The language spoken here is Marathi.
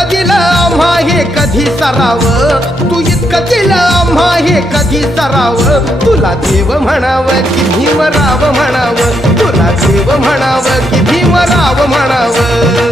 इतकं दिलं आम्हा हे कधी सराव, तू इतकं दिलं आम्हा हे कधी सराव. तुला देव म्हणावं की भीमराव म्हणावं, तुला देव म्हणावं की भीमराव म्हणावं.